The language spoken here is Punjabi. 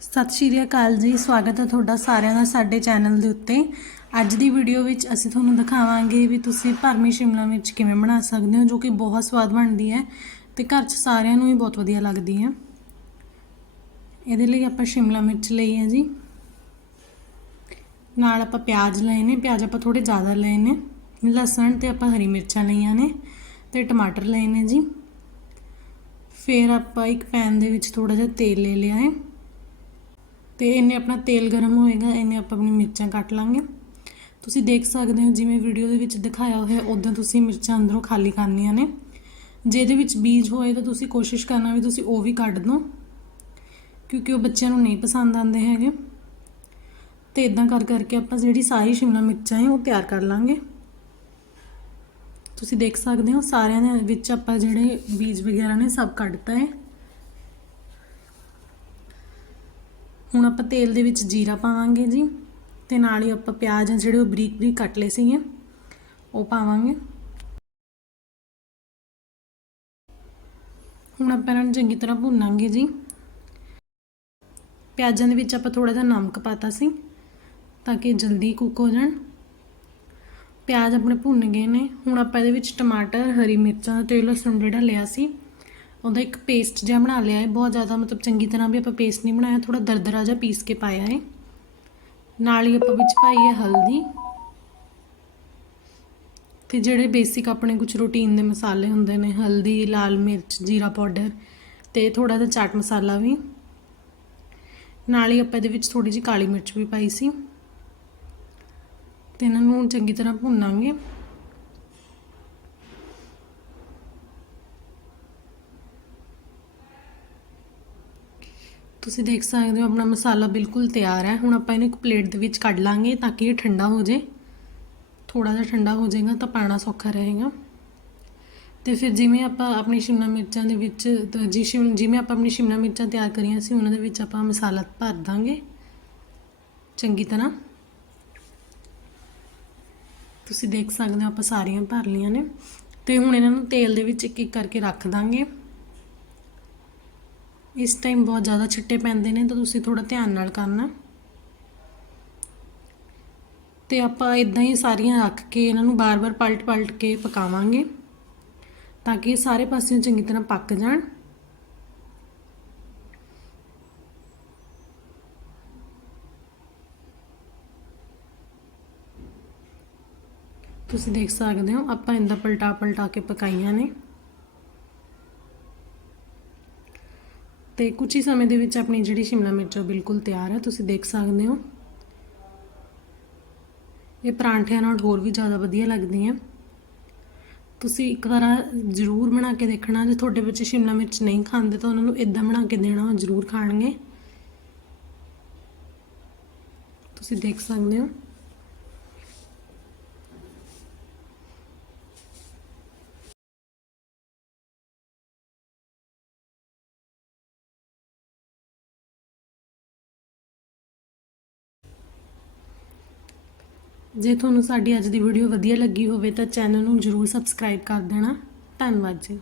ਸਤਿ ਸ਼੍ਰੀ ਅਕਾਲ ਜੀ, ਸਵਾਗਤ ਹੈ ਤੁਹਾਡਾ ਸਾਰਿਆਂ ਦਾ ਸਾਡੇ ਚੈਨਲ ਦੇ ਉੱਤੇ। ਅੱਜ ਦੀ ਵੀਡੀਓ ਵਿੱਚ ਅਸੀਂ ਤੁਹਾਨੂੰ ਦਿਖਾਵਾਂਗੇ ਵੀ ਤੁਸੀਂ ਭਰਮੀ ਸ਼ਿਮਲਾ ਮਿਰਚ ਕਿਵੇਂ ਬਣਾ ਸਕਦੇ ਹੋ, ਜੋ ਕਿ ਬਹੁਤ ਸਵਾਦ ਬਣਦੀ ਹੈ ਤੇ ਘਰ 'ਚ ਸਾਰਿਆਂ ਨੂੰ ਹੀ ਬਹੁਤ ਵਧੀਆ ਲੱਗਦੀ ਹੈ। ਇਹਦੇ ਲਈ ਆਪਾਂ ਸ਼ਿਮਲਾ ਮਿਰਚ ਲਈ ਹੈ ਜੀ। ਨਾਲ ਆਪਾਂ ਪਿਆਜ਼ ਲਏ ਨੇ, ਪਿਆਜ਼ ਆਪਾਂ ਥੋੜੇ ਜ਼ਿਆਦਾ ਲਏ ਨੇ, ਲਸਣ ਤੇ ਆਪਾਂ ਹਰੀ ਮਿਰਚਾਂ ਲਈਆਂ ਨੇ ਤੇ ਟਮਾਟਰ ਲਏ ਨੇ ਜੀ। ਫਿਰ ਆਪਾਂ ਇੱਕ ਪੈਨ ਦੇ ਵਿੱਚ ਥੋੜਾ ਜਿਹਾ ਤੇਲ ਲੈ ਲਿਆ ਹੈ। ਤੇ ਇਹਨੇ ਆਪਣਾ ਤੇਲ ਗਰਮ ਹੋਏਗਾ ਇਹਨੇ ਆਪਾਂ ਆਪਣੀ ਮਿਰਚਾਂ ਕੱਟ ਲਾਂਗੇ। ਤੁਸੀਂ ਦੇਖ ਸਕਦੇ ਹੋ ਜਿਵੇਂ ਵੀਡੀਓ ਦੇ ਵਿੱਚ ਦਿਖਾਇਆ ਹੋਇਆ ਉਦਾਂ ਤੁਸੀਂ ਮਿਰਚਾਂ ਅੰਦਰੋਂ ਖਾਲੀ ਕਰਨੀਆਂ ਨੇ। ਜੇ ਇਹਦੇ ਵਿੱਚ ਬੀਜ ਹੋਏ ਤਾਂ ਤੁਸੀਂ ਕੋਸ਼ਿਸ਼ ਕਰਨਾ ਵੀ ਤੁਸੀਂ ਉਹ ਵੀ ਕੱਢ ਦਿਓ ਕਿਉਂਕਿ ਉਹ ਬੱਚਿਆਂ ਨੂੰ ਨਹੀਂ ਪਸੰਦ ਆਉਂਦੇ ਹੈਗੇ। ਤੇ ਇਦਾਂ ਕਰ ਕਰਕੇ ਆਪਾਂ ਜਿਹੜੀ ਸਾਰੀ ਸ਼ਿਮਲਾ ਮਿਰਚਾਂ ਹੈ, ਉਹ ਤਿਆਰ ਕਰ ਲਾਂਗੇ। ਤੁਸੀਂ ਦੇਖ ਸਕਦੇ ਹੋ ਸਾਰਿਆਂ ਦੇ ਵਿੱਚ ਆਪਾਂ ਜਿਹੜੇ ਬੀਜ ਵਗੈਰਾ ਨੇ ਸਭ ਕੱਢਤਾ ਹੈ। ਹੁਣ ਆਪਾਂ ਤੇਲ ਦੇ ਵਿੱਚ ਜੀਰਾ ਪਾਵਾਂਗੇ ਜੀ, ਤੇ ਨਾਲ ਹੀ ਆਪਾਂ ਪਿਆਜ਼ ਜਿਹੜੇ ਉਹ ਬਰੀਕ ਬਰੀਕ ਕੱਟ ਲਏ ਸੀਗੇ, ਉਹ ਪਾਵਾਂਗੇ। ਹੁਣ ਆਪਾਂ ਇਹਨਾਂ ਨੂੰ ਚੰਗੀ ਤਰ੍ਹਾਂ ਭੁੰਨਾਂਗੇ ਜੀ। ਪਿਆਜ਼ਾਂ ਦੇ ਵਿੱਚ ਆਪਾਂ ਥੋੜਾ ਜਿਹਾ ਨਮਕ ਪਾਤਾ ਸੀ, ਤਾਂ ਕਿ ਜਲਦੀ ਕੁੱਕ ਹੋ ਜਾਣ। ਪਿਆਜ਼ ਆਪਣੇ ਭੁੰਨ ਗਏ ਨੇ, ਹੁਣ ਆਪਾਂ ਇਹਦੇ ਵਿੱਚ ਟਮਾਟਰ, ਹਰੀ ਮਿਰਚਾਂ, ਤੇ ਲਸਣ ਜਿਹੜਾ ਲਿਆ ਸੀ ਉਹਦਾ ਇੱਕ ਪੇਸਟ ਜਿਹਾ ਬਣਾ ਲਿਆ ਹੈ। ਬਹੁਤ ਜ਼ਿਆਦਾ ਮਤਲਬ ਚੰਗੀ ਤਰ੍ਹਾਂ ਵੀ ਆਪਾਂ ਪੇਸਟ ਨਹੀਂ ਬਣਾਇਆ ਥੋੜਾ ਦਰਦਰਾ ਜਿਹਾ ਪੀਸ ਕੇ ਪਾਇਆ ਹੈ। ਨਾਲ ਹੀ ਆਪਾਂ ਵਿੱਚ ਪਾਈ ਹੈ ਹਲਦੀ। ਤੇ ਜਿਹੜੇ ਬੇਸਿਕ ਆਪਣੇ ਕੁਝ ਰੂਟੀਨ ਦੇ ਮਸਾਲੇ ਹੁੰਦੇ ਨੇ, ਹਲਦੀ, ਲਾਲ ਮਿਰਚ, ਜੀਰਾ ਪਾਊਡਰ ਤੇ ਥੋੜਾ ਜਿਹਾ ਚਾਟ ਮਸਾਲਾ ਵੀ। ਨਾਲ ਹੀ ਆਪਾਂ ਇਹਦੇ ਵਿੱਚ ਥੋੜੀ ਜਿਹੀ ਕਾਲੀ ਮਿਰਚ ਵੀ ਪਾਈ ਸੀ। ਤੇ ਇਹਨਾਂ ਨੂੰ ਚੰਗੀ ਤਰ੍ਹਾਂ ਭੁੰਨਾਂਗੇ। ਤੁਸੀਂ ਦੇਖ ਸਕਦੇ ਹੋ ਆਪਣਾ ਮਸਾਲਾ ਬਿਲਕੁਲ ਤਿਆਰ ਹੈ। ਹੁਣ ਆਪਾਂ ਇਹਨੂੰ ਇੱਕ ਪਲੇਟ ਦੇ ਵਿੱਚ ਕੱਢ ਲਾਂਗੇ ਤਾਂ ਕਿ ਇਹ ਠੰਡਾ ਹੋ ਜਾਏ। ਥੋੜਾ ਜਿਹਾ ਠੰਡਾ ਹੋ ਜਾਏਗਾ ਤਾਂ ਪਾਣਾ ਸੌਖਾ ਰਹੇਗਾ। ਤੇ ਫਿਰ ਜਿਵੇਂ ਆਪਾਂ ਆਪਣੀ ਸ਼ਿਮਲਾ ਮਿਰਚਾਂ ਦੇ ਵਿੱਚ ਤਾਂ ਜੀ ਸ਼ਿਮ ਜਿਵੇਂ ਆਪਾਂ ਆਪਣੀ ਸ਼ਿਮਲਾ ਮਿਰਚਾਂ ਤਿਆਰ ਕਰੀਆਂ ਸੀ, ਉਹਨਾਂ ਦੇ ਵਿੱਚ ਆਪਾਂ ਮਸਾਲਾ ਭਰ ਦਾਂਗੇ। ਚੰਗੀ ਤਰ੍ਹਾਂ। ਤੁਸੀਂ ਦੇਖ ਸਕਦੇ ਹੋ ਆਪਾਂ ਸਾਰੀਆਂ ਭਰ ਲਈਆਂ ਨੇ। ਤੇ ਹੁਣ ਇਹਨਾਂ ਨੂੰ ਤੇਲ ਦੇ ਵਿੱਚ ਇੱਕ ਇੱਕ ਕਰਕੇ ਰੱਖ ਦਾਂਗੇ। ਇਸ ਟਾਈਮ ਬਹੁਤ ਜ਼ਿਆਦਾ ਛਿੱਟੇ ਪੈਂਦੇ ਨੇ ਤਾਂ ਤੁਸੀਂ ਥੋੜਾ ਧਿਆਨ ਨਾਲ ਕਰਨਾ। ਤੇ ਆਪਾਂ ਇਦਾਂ ਹੀ ਸਾਰੀਆਂ ਰੱਖ ਕੇ ਇਹਨਾਂ ਨੂੰ ਬਾਰ-ਬਾਰ ਪਲਟ-ਪਲਟ ਕੇ ਪਕਾਵਾਂਗੇ ਤਾਂ ਕਿ ਇਹ ਸਾਰੇ ਪਾਸਿਓਂ ਚੰਗੀ ਤਰ੍ਹਾਂ ਪੱਕ ਜਾਣ। ਤੁਸੀਂ ਦੇਖ ਸਕਦੇ ਹੋ ਆਪਾਂ ਇੰਦਾ ਪਲਟਾ ਪਲਟਾ ਕੇ ਪਕਾਈਆਂ ਨੇ। ਤੇ ਕੁਝ ਹੀ ਸਮੇਂ ਦੇ ਵਿੱਚ ਆਪਣੀ ਜਿਹੜੀ ਸ਼ਿਮਲਾ ਮਿਰਚ ਉਹ ਬਿਲਕੁਲ ਤਿਆਰ ਹੈ ਤੁਸੀਂ ਦੇਖ ਸਕਦੇ ਹੋ। ਇਹ ਪਰਾਂਠਿਆਂ ਨਾਲ ਹੋਰ ਵੀ ਜ਼ਿਆਦਾ ਵਧੀਆ ਲੱਗਦੀ ਹੈ ਤੁਸੀਂ ਇੱਕ ਵਾਰ ਜ਼ਰੂਰ ਬਣਾ ਕੇ ਦੇਖਣਾ, ਜੇ ਤੁਹਾਡੇ ਬੱਚੇ ਸ਼ਿਮਲਾ ਮਿਰਚ ਨਹੀਂ ਖਾਂਦੇ ਤਾਂ ਉਹਨਾਂ ਨੂੰ ਇਦਾਂ ਬਣਾ ਕੇ ਦੇਣਾ, ਉਹ ਜ਼ਰੂਰ ਖਾਣਗੇ। ਤੁਸੀਂ ਦੇਖ ਸਕਦੇ ਹੋ। ਜੇ ਤੁਹਾਨੂੰ ਸਾਡੀ ਅੱਜ ਦੀ ਵੀਡੀਓ ਵਧੀਆ ਲੱਗੀ ਹੋਵੇ ਤਾਂ ਚੈਨਲ ਨੂੰ ਜਰੂਰ ਸਬਸਕ੍ਰਾਈਬ ਕਰ ਦੇਣਾ। ਧੰਨਵਾਦ ਜੀ।